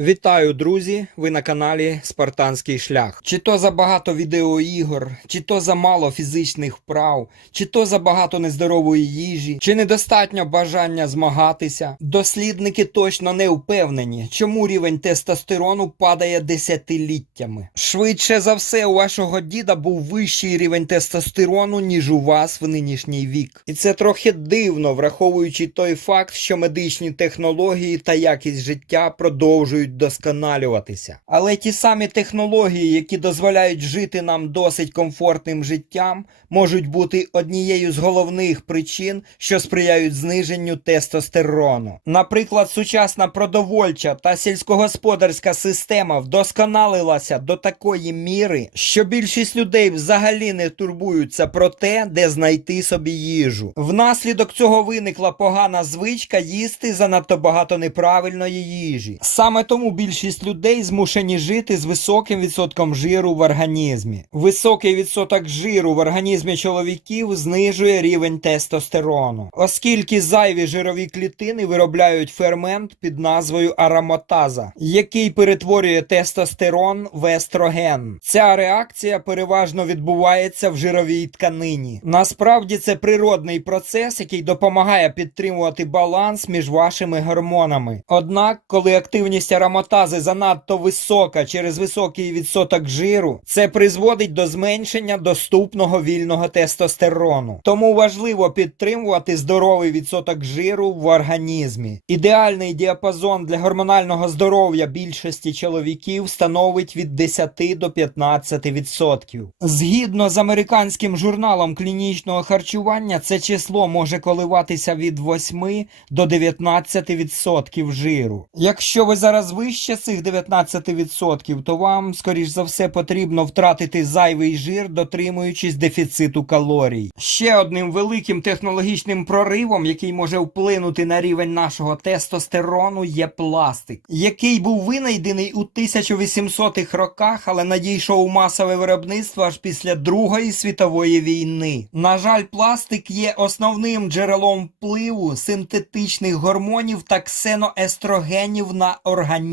Вітаю, друзі! Ви на каналі Спартанський шлях. Чи то за багато відеоігор, чи то за мало фізичних вправ, чи то за багато нездорової їжі, чи недостатньо бажання змагатися. Дослідники точно не впевнені, чому рівень тестостерону падає десятиліттями. Швидше за все, у вашого діда був вищий рівень тестостерону, ніж у вас в нинішній вік. І це трохи дивно, враховуючи той факт, що медичні технології та якість життя продовжують досконалюватися. Але ті самі технології, які дозволяють жити нам досить комфортним життям, можуть бути однією з головних причин, що сприяють зниженню тестостерону. Наприклад, сучасна продовольча та сільськогосподарська система вдосконалилася до такої міри, що більшість людей взагалі не турбуються про те, де знайти собі їжу. Внаслідок цього виникла погана звичка їсти занадто багато неправильної їжі. Саме тому більшість людей змушені жити з високим відсотком жиру в організмі. Високий відсоток жиру в організмі чоловіків знижує рівень тестостерону, оскільки зайві жирові клітини виробляють фермент під назвою ароматаза, який перетворює тестостерон в естроген. Ця реакція переважно відбувається в жировій тканині. Насправді це природний процес, який допомагає підтримувати баланс між вашими гормонами. Однак, коли активність занадто висока через високий відсоток жиру, це призводить до зменшення доступного вільного тестостерону. Тому важливо підтримувати здоровий відсоток жиру в організмі. Ідеальний діапазон для гормонального здоров'я більшості чоловіків становить від 10 до 15%. Згідно з американським журналом клінічного харчування, це число може коливатися від 8 до 19% жиру. Якщо ви зараз вище цих 19%, то вам, скоріш за все, потрібно втратити зайвий жир, дотримуючись дефіциту калорій. Ще одним великим технологічним проривом, який може вплинути на рівень нашого тестостерону, є пластик, який був винайдений у 1800-х роках, але надійшов у масове виробництво аж після Другої світової війни. На жаль, пластик є основним джерелом впливу синтетичних гормонів та ксеноестрогенів на організм,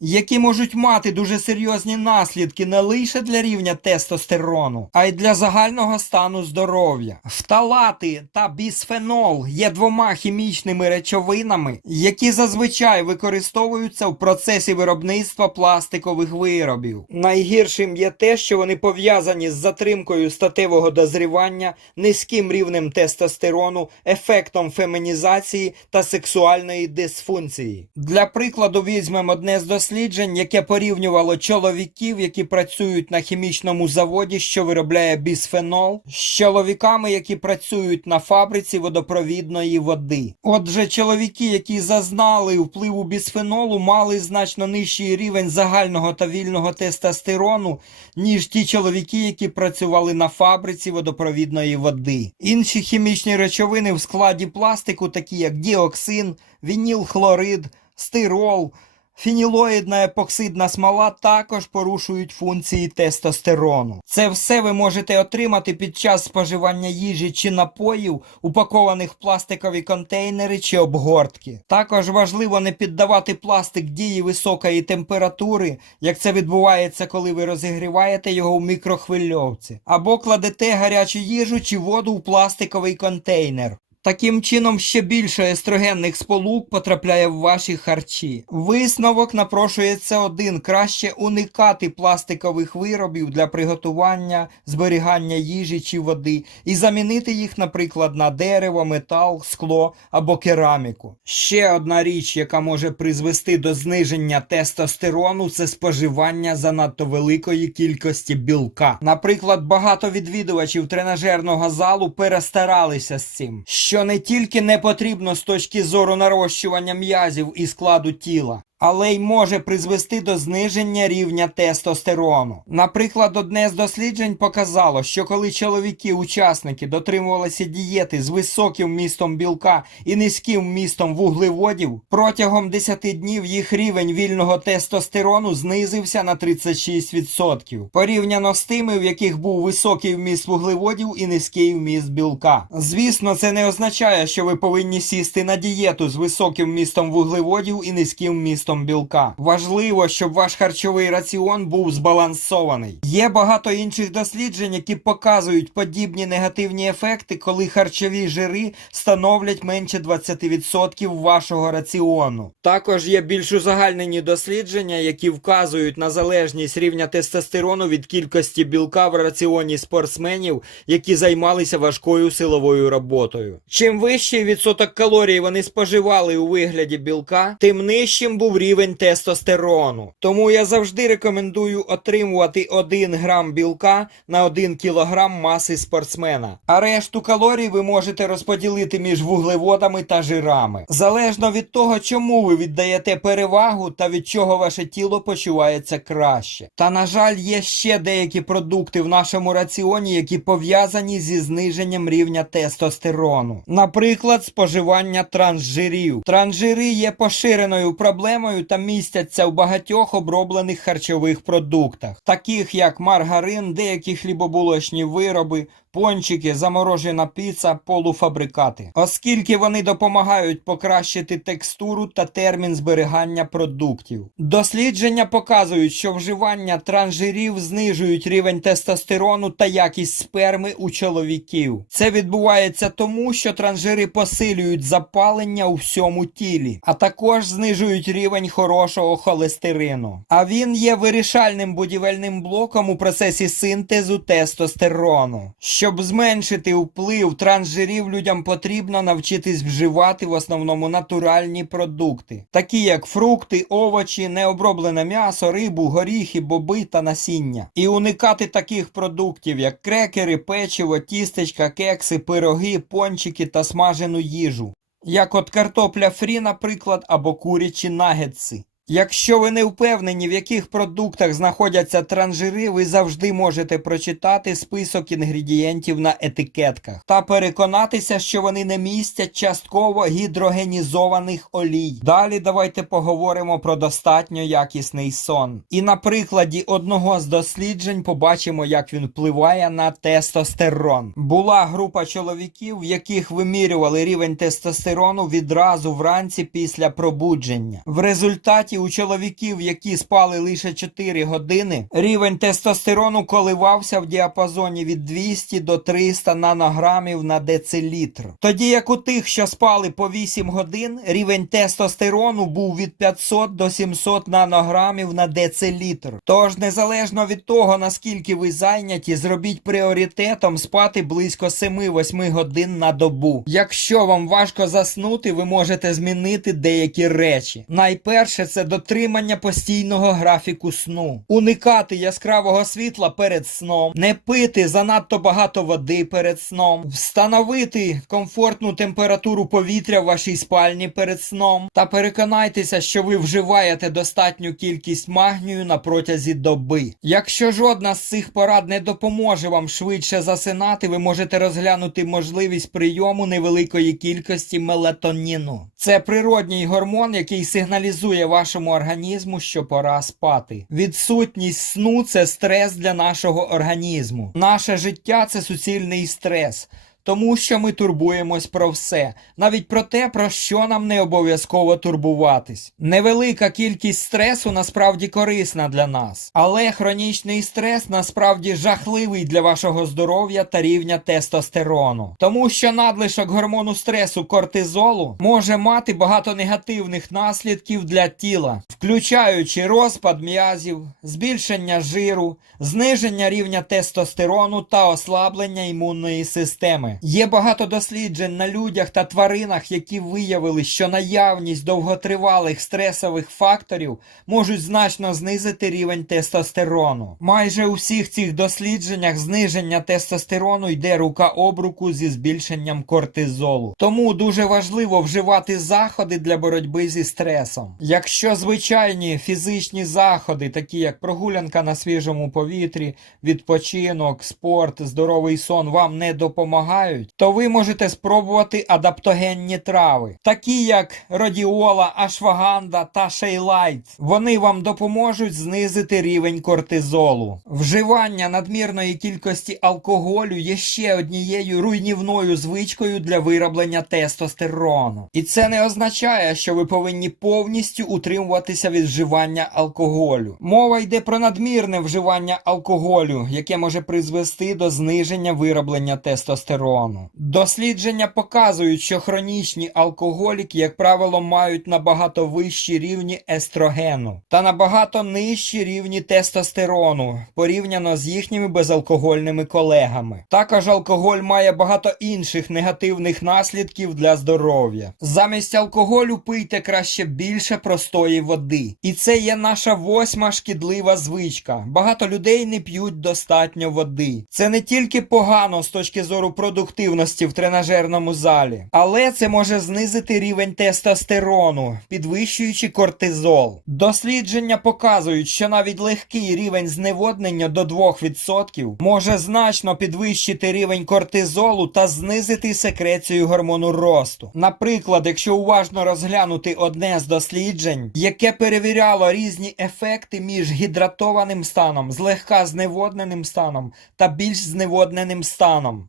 які можуть мати дуже серйозні наслідки не лише для рівня тестостерону, а й для загального стану здоров'я. Фталати та бісфенол є двома хімічними речовинами, які зазвичай використовуються в процесі виробництва пластикових виробів. Найгіршим є те, що вони пов'язані з затримкою статевого дозрівання, низьким рівнем тестостерону, ефектом фемінізації та сексуальної дисфункції. Для прикладу візьмемо одне з досліджень, яке порівнювало чоловіків, які працюють на хімічному заводі, що виробляє бісфенол, з чоловіками, які працюють на фабриці водопровідної води. Отже, чоловіки, які зазнали впливу бісфенолу, мали значно нижчий рівень загального та вільного тестостерону, ніж ті чоловіки, які працювали на фабриці водопровідної води. Інші хімічні речовини в складі пластику, такі як діоксин, вінілхлорид, стирол. Фінілоїдна епоксидна смола також порушують функції тестостерону. Це все ви можете отримати під час споживання їжі чи напоїв, упакованих в пластикові контейнери чи обгортки. Також важливо не піддавати пластик дії високої температури, як це відбувається, коли ви розігріваєте його в мікрохвильовці, або кладете гарячу їжу чи воду в пластиковий контейнер. Таким чином ще більше естрогенних сполук потрапляє в ваші харчі. Висновок напрошується один: краще уникати пластикових виробів для приготування, зберігання їжі чи води і замінити їх, наприклад, на дерево, метал, скло або кераміку. Ще одна річ, яка може призвести до зниження тестостерону, це споживання занадто великої кількості білка. Наприклад, багато відвідувачів тренажерного залу перестаралися з цим що не тільки не потрібно з точки зору нарощування м'язів і складу тіла, але й може призвести до зниження рівня тестостерону. Наприклад, одне з досліджень показало, що коли чоловіки-учасники дотримувалися дієти з високим вмістом білка і низьким вмістом вуглеводів, протягом 10 днів їх рівень вільного тестостерону знизився на 36%, порівняно з тими, в яких був високий вміст вуглеводів і низький вміст білка. Звісно, це не означає, що ви повинні сісти на дієту з високим вмістом вуглеводів і низьким вмістом вмістом білка. Важливо, щоб ваш харчовий раціон був збалансований. Є багато інших досліджень, які показують подібні негативні ефекти, коли харчові жири становлять менше 20% вашого раціону. Також є більш узагальнені дослідження, які вказують на залежність рівня тестостерону від кількості білка в раціоні спортсменів, які займалися важкою силовою роботою. Чим вищий відсоток калорій вони споживали у вигляді білка, тим нижчим був рівень тестостерону. Тому я завжди рекомендую отримувати 1 грам білка на 1 кілограм маси спортсмена. А решту калорій ви можете розподілити між вуглеводами та жирами. Залежно від того, чому ви віддаєте перевагу та від чого ваше тіло почувається краще. Та на жаль, є ще деякі продукти в нашому раціоні, які пов'язані зі зниженням рівня тестостерону. Наприклад, споживання трансжирів. Трансжири є поширеною проблемою та містяться в багатьох оброблених харчових продуктах, таких як маргарин, деякі хлібобулочні вироби, пончики, заморожена піца, полуфабрикати, оскільки вони допомагають покращити текстуру та термін зберігання продуктів. Дослідження показують, що вживання трансжирів знижують рівень тестостерону та якість сперми у чоловіків. Це відбувається тому, що трансжири посилюють запалення у всьому тілі, а також знижують рівень хорошого холестерину. А він є вирішальним будівельним блоком у процесі синтезу тестостерону. Щоб зменшити вплив трансжирів, людям потрібно навчитись вживати в основному натуральні продукти, такі як фрукти, овочі, необроблене м'ясо, рибу, горіхи, боби та насіння, і уникати таких продуктів, як крекери, печиво, тістечка, кекси, пироги, пончики та смажену їжу, як от картопля фрі, наприклад, або курячі нагетси. Якщо ви не впевнені, в яких продуктах знаходяться транжири, ви завжди можете прочитати список інгредієнтів на етикетках та переконатися, що вони не містять частково гідрогенізованих олій. Далі давайте поговоримо про достатньо якісний сон. І на прикладі одного з досліджень побачимо, як він впливає на тестостерон. Була група чоловіків, в яких вимірювали рівень тестостерону відразу вранці після пробудження. В результаті у чоловіків, які спали лише 4 години, рівень тестостерону коливався в діапазоні від 200 до 300 нанограмів на децилітр. Тоді як у тих, що спали по 8 годин, рівень тестостерону був від 500 до 700 нанограмів на децилітр. Тож, незалежно від того, наскільки ви зайняті, зробіть пріоритетом спати близько 7-8 годин на добу. Якщо вам важко заснути, ви можете змінити деякі речі. Найперше це дотримання постійного графіку сну, уникати яскравого світла перед сном, не пити занадто багато води перед сном, встановити комфортну температуру повітря в вашій спальні перед сном та переконайтеся, що ви вживаєте достатню кількість магнію на протязі доби. Якщо жодна з цих порад не допоможе вам швидше засинати, ви можете розглянути можливість прийому невеликої кількості мелатоніну. Це природній гормон, який сигналізує вашому організму, що пора спати. Відсутність сну це стрес для нашого організму. Наше життя це суцільний стрес. Тому що ми турбуємось про все, навіть про те, про що нам не обов'язково турбуватись. Невелика кількість стресу насправді корисна для нас, але хронічний стрес насправді жахливий для вашого здоров'я та рівня тестостерону. Тому що надлишок гормону стресу кортизолу може мати багато негативних наслідків для тіла, включаючи розпад м'язів, збільшення жиру, зниження рівня тестостерону та ослаблення імунної системи. Є багато досліджень на людях та тваринах, які виявили, що наявність довготривалих стресових факторів можуть значно знизити рівень тестостерону. Майже у всіх цих дослідженнях зниження тестостерону йде рука об руку зі збільшенням кортизолу. Тому дуже важливо вживати заходи для боротьби зі стресом. Якщо звичайні фізичні заходи, такі як прогулянка на свіжому повітрі, відпочинок, спорт, здоровий сон, вам не допомагають, заважають, то ви можете спробувати адаптогенні трави, такі як радіола, ашваганда та шейлайт. Вони вам допоможуть знизити рівень кортизолу. Вживання надмірної кількості алкоголю є ще однією руйнівною звичкою для вироблення тестостерону. І це не означає, що ви повинні повністю утримуватися від вживання алкоголю. Мова йде про надмірне вживання алкоголю, яке може призвести до зниження вироблення тестостерону. Дослідження показують, що хронічні алкоголіки, як правило, мають набагато вищі рівні естрогену та набагато нижчі рівні тестостерону порівняно з їхніми безалкогольними колегами. Також алкоголь має багато інших негативних наслідків для здоров'я. Замість алкоголю пийте краще більше простої води. І це є наша восьма шкідлива звичка. Багато людей не п'ють достатньо води. Це не тільки погано з точки зору продуктивності в тренажерному залі, але це може знизити рівень тестостерону, підвищуючи кортизол. Дослідження показують, що навіть легкий рівень зневоднення до 2% може значно підвищити рівень кортизолу та знизити секрецію гормону росту. Наприклад, якщо уважно розглянути одне з досліджень, яке перевіряло різні ефекти між гідратованим станом, злегка зневодненим станом та більш зневодненим станом,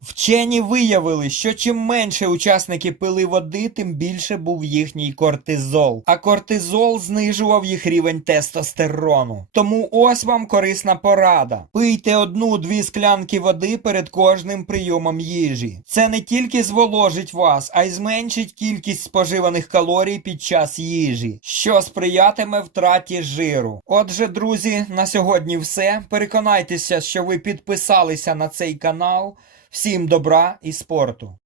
виявили, що чим менше учасники пили води, тим більше був їхній кортизол. А кортизол знижував їх рівень тестостерону. Тому ось вам корисна порада: пийте одну-дві склянки води перед кожним прийомом їжі. Це не тільки зволожить вас, а й зменшить кількість споживаних калорій під час їжі, що сприятиме втраті жиру. Отже, друзі, на сьогодні все. Переконайтеся, що ви підписалися на цей канал. Всім добра і спорту!